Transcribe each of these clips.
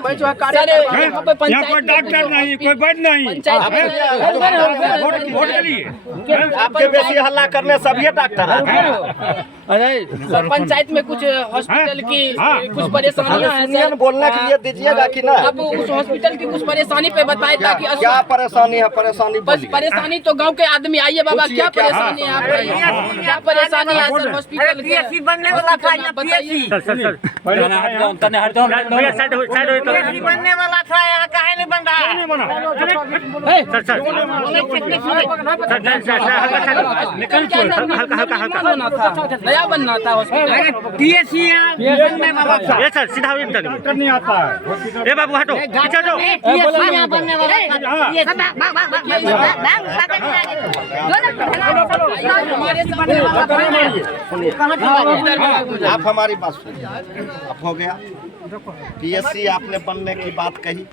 मैं जो कोई डॉक्टर नहीं, कोई वैद्य नहीं। वोट के लिए आपके बेसी हल्ला करने सभी डॉक्टर हैं। अरे सर पंचायत में कुछ हॉस्पिटल की कुछ परेशानियां हैं सर, बोलने के लिए दीजिएगा कि ना। अब उस हॉस्पिटल की कुछ परेशानी पे बताए ताकि क्या परेशानी है? परेशानी बस परेशानी तो गांव के आदमी आइए बाबा, क्या परेशानी है आपका? क्या परेशानी है सर हॉस्पिटल की? बनने वाला था यहाँ बताइए। बनने वाला था, यहाँ काहे नहीं बन रहा है? नया बनना था हॉस्पिटल। पीएससी बनने वाला था। ये सर सीधा डॉक्टर नहीं आता है। ए बाबू हटो, पीछे जाओ। पीएससी यहाँ बनने वाला था। आप हमारी बात सुनिए। अब हो गया पीएससी आपने बनने की बात कही।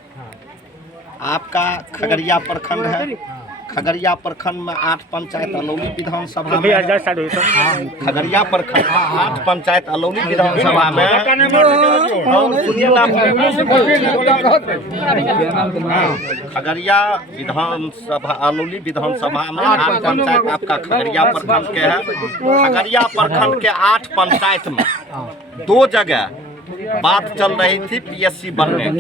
आपका खगड़िया प्रखंड है। खगड़िया प्रखंड में 8 पंचायत अलौली विधानसभा में। खगड़िया प्रखंड 8 पंचायत अलौली विधानसभा में। सुनिए ना, खगड़िया विधानसभा अलौली विधानसभा में 8 पंचायत आपका खगड़िया प्रखंड के है। खगड़िया प्रखंड के 8 पंचायत में 2 जगह बात चल रही थी पीएससी बनने की,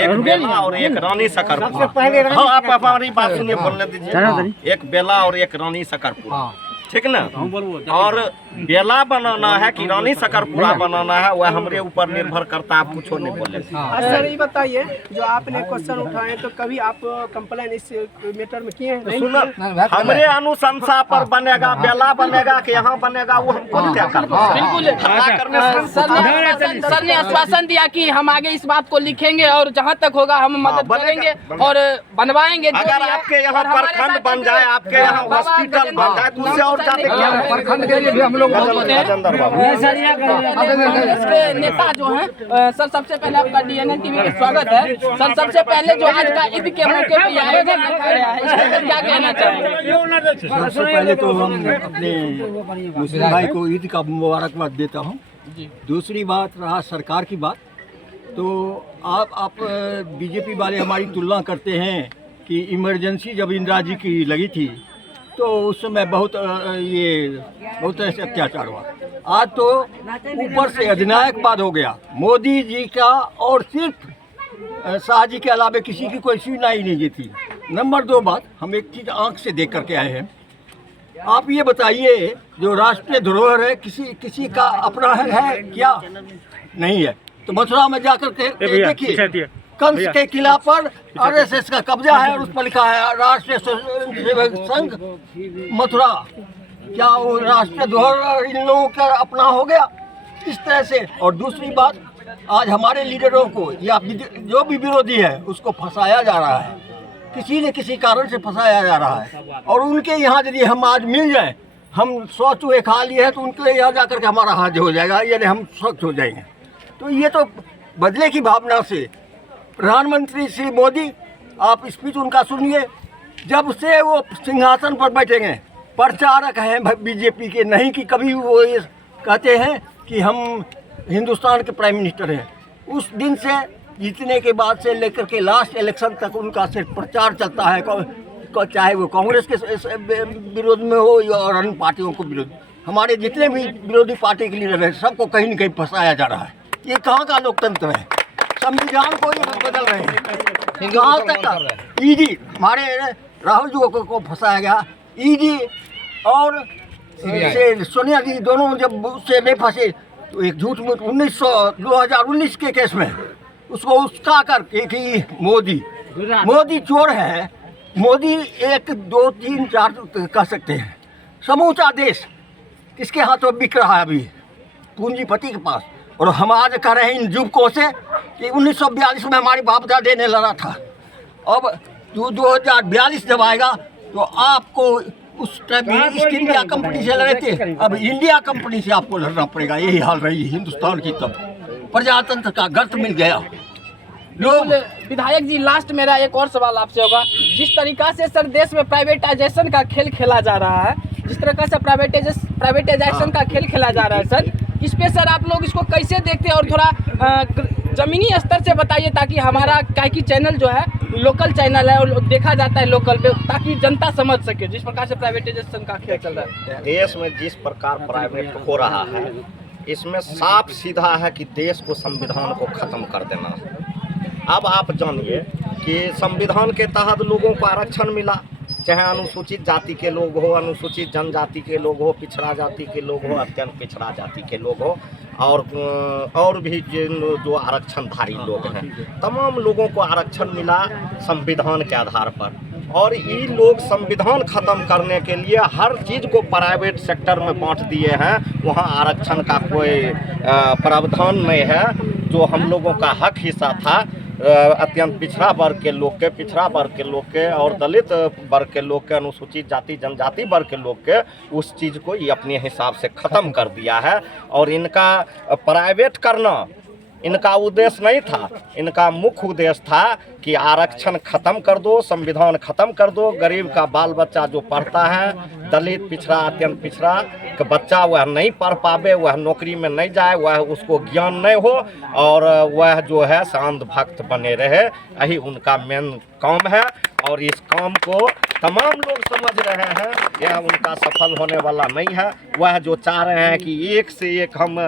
एक बेला और एक रानी सकरपुर। हाँ, आप हमारी बात सुनिए, बोलने दीजिए। एक बेला और एक रानी सकरपुर, ठीक ना? और बेला बनाना है कि रानी सकरपुरा बनाना है, वह हमारे ऊपर निर्भर करता है। आप कुछ नहीं बोले। सर ये बताइए, जो आपने क्वेश्चन उठाए तो कभी आप कंप्लेन इस मैटर में किए हैं? सुनो, हमारे अनुशंसा पर बनेगा, बेला बनेगा कि यहाँ बनेगा, वो हमको क्या करना। बिल्कुल सर ने आश्वासन दिया कि हम आगे इस बात को लिखेंगे और जहाँ तक होगा हम मदद करेंगे और बनवाएंगे। अगर आपके यहाँ प्रखंड बन जाए, आपके यहाँ हॉस्पिटल बन जाए, तो उससे और प्रखंड के लिए भी हम लोग इसके नेता जो हैं सर, सबसे पहले आपका डीएनएन टीवी में स्वागत है सर। सबसे पहले जो आज का ईद के मौके पे आयोजन रखा गया है, इस पर क्या कहना चाहेंगे? सबसे पहले तो हम अपने मुस्लिम भाई को ईद का मुबारकबाद देता हूँ। दूसरी बात रहा सरकार की बात, तो आप बीजेपी वाले हमारी तुलना करते हैं कि इमरजेंसी जब इंदिरा जी की लगी थी तो उस समय बहुत ऐसे अत्याचार हुआ। आज तो ऊपर से अधिनायकवाद हो गया मोदी जी का, और सिर्फ शाह जी के अलावा किसी की कोई सुनाई नहीं थी। नंबर 2 बात, हम एक चीज़ आंख से देख करके आए हैं। आप ये बताइए, जो राष्ट्रीय धरोहर है किसी का अपना है क्या? नहीं है। तो मथुरा में जाकर के देखिए, कंस के किला पर आरएसएस का कब्जा है और उस पर लिखा है राष्ट्रीय स्वयंसेवक संघ मथुरा। क्या वो राष्ट्रीय धरोहर इन लोगों का अपना हो गया इस तरह से? और दूसरी बात, आज हमारे लीडरों को या जो भी विरोधी है उसको फंसाया जा रहा है, किसी न किसी कारण से फंसाया जा रहा है। और उनके यहाँ यदि हम आज मिल जाए, हम 100 चूहे खा लिए हैं तो उनके यहाँ जाकर के हमारा हाथ हो जाएगा, यानी हम स्वस्थ हो जाएंगे। तो ये तो बदले की भावना से प्रधानमंत्री श्री मोदी, आप स्पीच उनका सुनिए, जब से वो सिंहासन पर बैठेंगे, प्रचारक हैं बीजेपी के, नहीं कि कभी वो ये कहते हैं कि हम हिंदुस्तान के प्राइम मिनिस्टर हैं। उस दिन से जीतने के बाद से लेकर के लास्ट इलेक्शन तक उनका सिर्फ प्रचार चलता है, चाहे वो कांग्रेस के विरोध में हो या अन्य पार्टियों को विरोध। हमारे जितने भी विरोधी पार्टी के लीडर हैं सबको कहीं न कहीं फंसाया जा रहा है। ये कहाँ का लोकतंत्र है? संविधान को ही बदल रहे हैं। कहाँ तक ईडी, हमारे राहुल जी को फंसाया गया। ईडी और सोनिया जी दोनों जब उससे नहीं फंसे तो एक झूठ मूठ 2019 के केस में उसको उसका करके कि मोदी चोर है। मोदी 1 2 3 4 कह सकते हैं। समूचा देश किसके हाथों बिक रहा है? अभी पूंजीपति के पास। और हम आज कह रहे हैं इन युवकों से कि 1942 में हमारी बाप दादा ने लड़ा था। अब 2042 जब आएगा तो आपको उस टाइम ईस्ट इंडिया कंपनी से लड़े थे, अब इंडिया कंपनी से आपको लड़ना पड़ेगा। यही हाल रही हिंदुस्तान की। तब प्रजातंत्र का गर्त मिल गया। लोग विधायक जी, लास्ट मेरा एक और सवाल आपसे होगा। जिस तरीका से सर देश में प्राइवेटाइजेशन का खेल खेला जा रहा है, जिस तरीका से प्राइवेटाइजेशन का खेल खेला जा रहा है सर, इस पे सर आप लोग इसको कैसे देखते हैं? और थोड़ा जमीनी स्तर से बताइए, ताकि हमारा काहे चैनल जो है लोकल चैनल है और देखा जाता है लोकल पे, ताकि जनता समझ सके जिस प्रकार से प्राइवेटाइजेशन का खेल चल रहा है। देश में जिस प्रकार प्राइवेट हो रहा है, इसमें साफ सीधा है कि देश को संविधान को ख़त्म कर देना है। अब आप जानिए कि संविधान के तहत लोगों को आरक्षण मिला, चाहे अनुसूचित जाति के लोग हो, अनुसूचित जनजाति के लोग हो, पिछड़ा जाति के लोग हो, अत्यंत पिछड़ा जाति के लोग हो, और भी जो आरक्षणधारी लोग हैं, तमाम लोगों को आरक्षण मिला संविधान के आधार पर। और ये लोग संविधान ख़त्म करने के लिए हर चीज़ को प्राइवेट सेक्टर में बांट दिए हैं। वहाँ आरक्षण का कोई प्रावधान नहीं है। जो हम लोगों का हक हिस्सा था अत्यंत पिछड़ा वर्ग के लोग के, पिछड़ा वर्ग के लोग के और दलित वर्ग के लोग के, अनुसूचित जाति जनजाति वर्ग के लोग के, उस चीज़ को ये अपने हिसाब से ख़त्म कर दिया है। और इनका प्राइवेट करना इनका उद्देश्य नहीं था, इनका मुख्य उद्देश्य था कि आरक्षण ख़त्म कर दो, संविधान ख़त्म कर दो, गरीब का बाल बच्चा जो पढ़ता है, दलित पिछड़ा अत्यंत पिछड़ा का बच्चा वह नहीं पढ़ पावे, वह नौकरी में नहीं जाए, वह उसको ज्ञान नहीं हो और वह जो है शांत भक्त बने रहे। यही उनका मेन काम है और इस काम को तमाम लोग समझ रहे हैं। यह उनका सफल होने वाला नहीं है। वह जो चाह रहे हैं कि एक से एक हम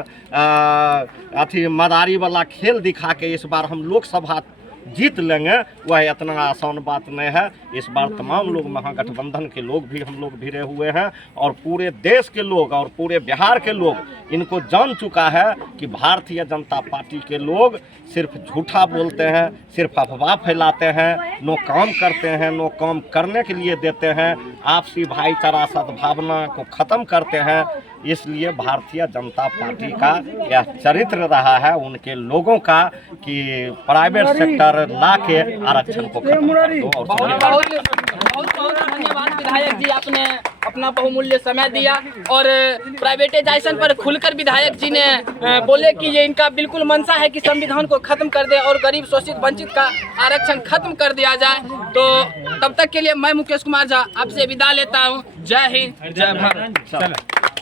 मदारी वाला खेल दिखा के इस बार हम लोकसभा जीत लेंगे, वह इतना आसान बात नहीं है। इस बार तमाम लोग महागठबंधन के लोग भी हम लोग भिड़े हुए हैं और पूरे देश के लोग और पूरे बिहार के लोग इनको जान चुका है कि भारतीय जनता पार्टी के लोग सिर्फ झूठा बोलते हैं, सिर्फ अफवाह फैलाते हैं, नो काम करते हैं, नो काम करने के लिए देते हैं, आपसी भाईचारा सद्भावना को ख़त्म करते हैं। इसलिए भारतीय जनता पार्टी का यह चरित्र रहा है उनके लोगों का कि प्राइवेट सेक्टर ला के आरक्षण को खत्म कर दो। और बहुत धन्यवाद विधायक जी, आपने अपना बहुमूल्य समय दिया और प्राइवेटाइजेशन पर खुलकर विधायक जी ने बोले कि ये इनका बिल्कुल मंशा है कि संविधान को खत्म कर दे और गरीब शोषित वंचित का आरक्षण खत्म कर दिया जाए। तो तब तक के लिए मैं मुकेश कुमार झा आपसे विदा लेता हूँ। जय हिंद, जय भारत।